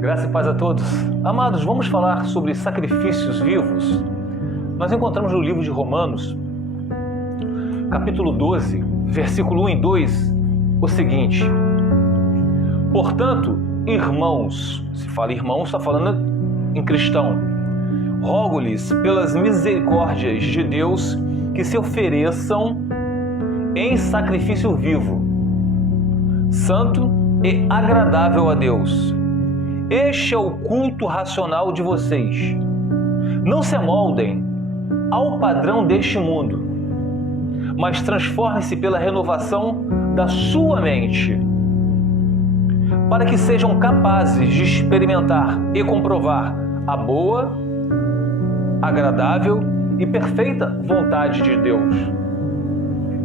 Graça e paz a todos. Amados, vamos falar sobre sacrifícios vivos. Nós encontramos no livro de Romanos, capítulo 12, versículo 1 e 2, o seguinte: portanto, irmãos, se fala irmãos, está falando em cristão, rogo-lhes pelas misericórdias de Deus que se ofereçam em sacrifício vivo, santo e agradável a Deus. Este é o culto racional de vocês. Não se amoldem ao padrão deste mundo, mas transformem-se pela renovação da sua mente, para que sejam capazes de experimentar e comprovar a boa, agradável e perfeita vontade de Deus.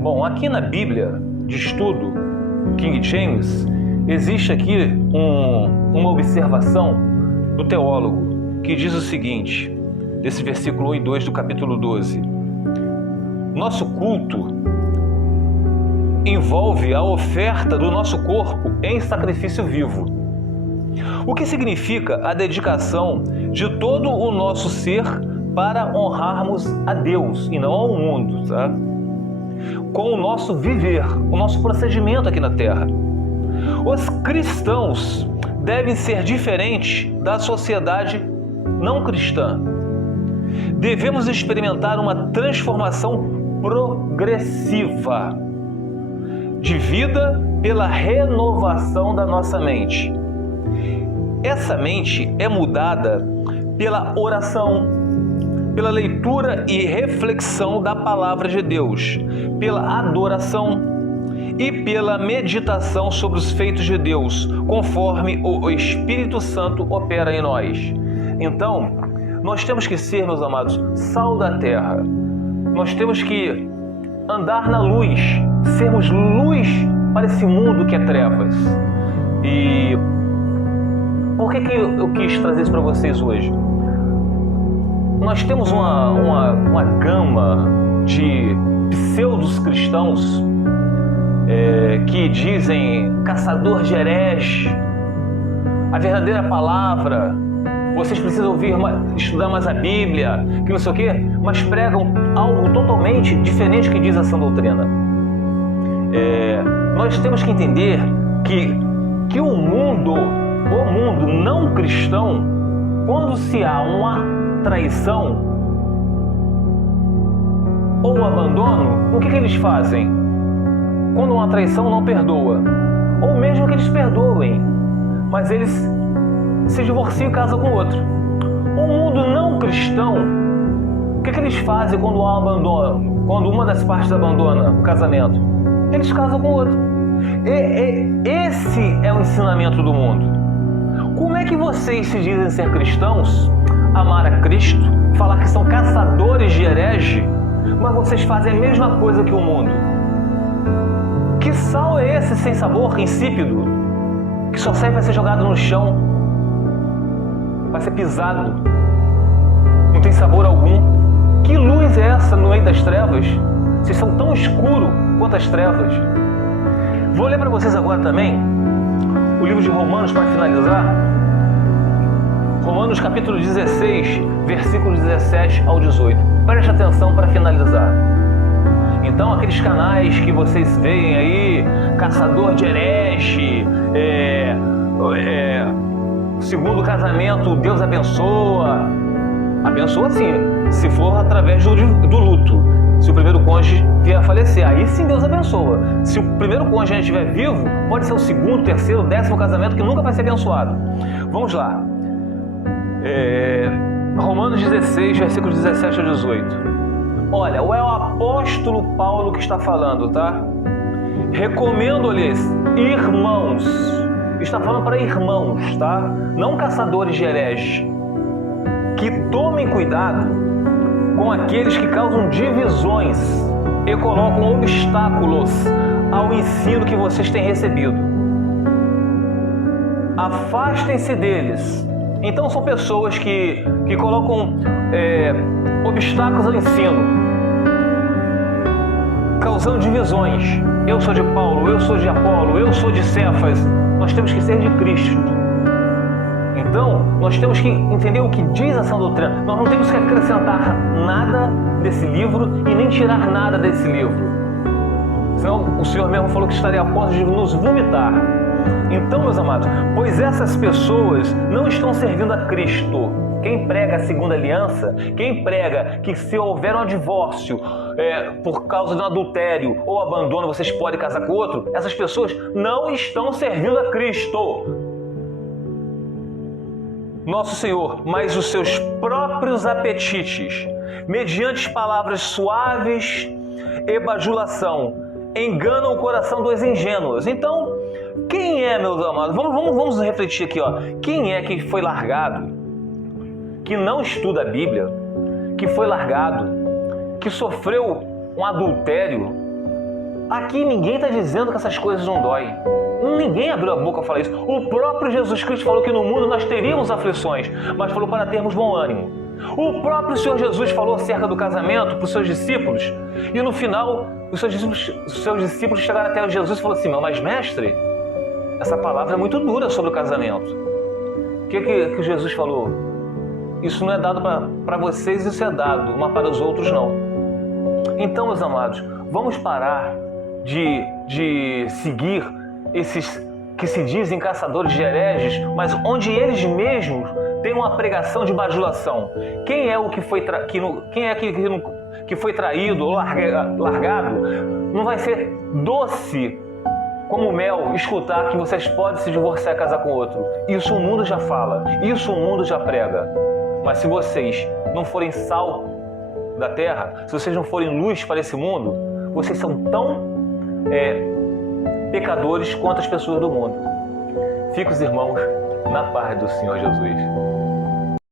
Bom, aqui na Bíblia de estudo King James, existe aqui uma observação do teólogo que diz o seguinte, desse versículo 1 e 2 do capítulo 12. Nosso culto envolve a oferta do nosso corpo em sacrifício vivo, o que significa a dedicação de todo o nosso ser para honrarmos a Deus e não ao mundo, tá? Com o nosso viver, o nosso procedimento aqui na Terra. Os cristãos devem ser diferentes da sociedade não cristã. Devemos experimentar uma transformação progressiva de vida pela renovação da nossa mente. Essa mente é mudada pela oração, pela leitura e reflexão da palavra de Deus, pela adoração e pela meditação sobre os feitos de Deus, conforme o Espírito Santo opera em nós. Então, nós temos que ser, meus amados, sal da terra. Nós temos que andar na luz, sermos luz para esse mundo que é trevas. E por que eu quis trazer isso para vocês hoje? Nós temos uma gama de pseudos cristãos que dizem caçador de herege, a verdadeira palavra, vocês precisam estudar mais a Bíblia, que não sei o quê, mas pregam algo totalmente diferente que diz essa doutrina. Nós temos que entender que o mundo não cristão, quando se há uma traição ou abandono, o que eles fazem? Quando uma traição não perdoa, ou mesmo que eles perdoem, mas eles se divorciam e casam com outro. O mundo não cristão, o que eles fazem quando há abandono? Quando uma das partes abandona o casamento? Eles casam com outro. Esse é o ensinamento do mundo. Como é que vocês se dizem ser cristãos, amar a Cristo, falar que são caçadores de herege, mas vocês fazem a mesma coisa que o mundo? Que sal é esse sem sabor, insípido, que só serve para ser jogado no chão, para ser pisado, não tem sabor algum? Que luz é essa no meio das trevas? Vocês são tão escuros quanto as trevas. Vou ler para vocês agora também o livro de Romanos para finalizar. Romanos capítulo 16, versículos 17 ao 18. Preste atenção para finalizar. Então, aqueles canais que vocês veem aí, caçador de herege, segundo casamento, Deus abençoa. Abençoa sim, se for através do luto. Se o primeiro cônjuge vier a falecer, aí sim Deus abençoa. Se o primeiro cônjuge ainda estiver vivo, pode ser o segundo, terceiro, 10º casamento que nunca vai ser abençoado. Vamos lá. Romanos 16, versículos 17 a 18. Olha, é o apóstolo Paulo que está falando, tá? Recomendo-lhes, irmãos, está falando para irmãos, tá? Não caçadores de herege, que tomem cuidado com aqueles que causam divisões e colocam obstáculos ao ensino que vocês têm recebido. Afastem-se deles. Então são pessoas que colocam obstáculos ao ensino, causando divisões. Eu sou de Paulo, eu sou de Apolo, eu sou de Cefas. Nós temos que ser de Cristo. Então, nós temos que entender o que diz a sã doutrina. Nós não temos que acrescentar nada desse livro e nem tirar nada desse livro. Senão, o Senhor mesmo falou que estaria a ponto de nos vomitar. Então, meus amados, pois essas pessoas não estão servindo a Cristo. Quem prega a segunda aliança, quem prega que se houver um divórcio por causa de um adultério ou abandono, vocês podem casar com outro, essas pessoas não estão servindo a Cristo, nosso Senhor, mas os seus próprios apetites, mediante palavras suaves e bajulação, enganam o coração dos ingênuos. Então, quem é, meus amados? Vamos refletir aqui, ó. Quem é que foi largado, que não estuda a Bíblia, que foi largado, que sofreu um adultério? Aqui ninguém está dizendo que essas coisas não doem. Ninguém abriu a boca para falar isso. O próprio Jesus Cristo falou que no mundo nós teríamos aflições, mas falou para termos bom ânimo. O próprio Senhor Jesus falou acerca do casamento para os seus discípulos, e no final os seus discípulos chegaram até Jesus e falaram assim: mas mestre, essa palavra é muito dura sobre o casamento. O que Jesus falou? Isso não é dado para vocês, isso é dado, mas para os outros não. Então, meus amados, vamos parar de seguir esses que se dizem caçadores de hereges, mas onde eles mesmos têm uma pregação de bajulação. Quem é o que foi que foi traído ou largado? Não vai ser doce como mel escutar que vocês podem se divorciar e casar com outro. Isso o mundo já fala, isso o mundo já prega. Mas se vocês não forem sal da terra, se vocês não forem luz para esse mundo, vocês são tão pecadores quanto as pessoas do mundo. Fique os irmãos na paz do Senhor Jesus.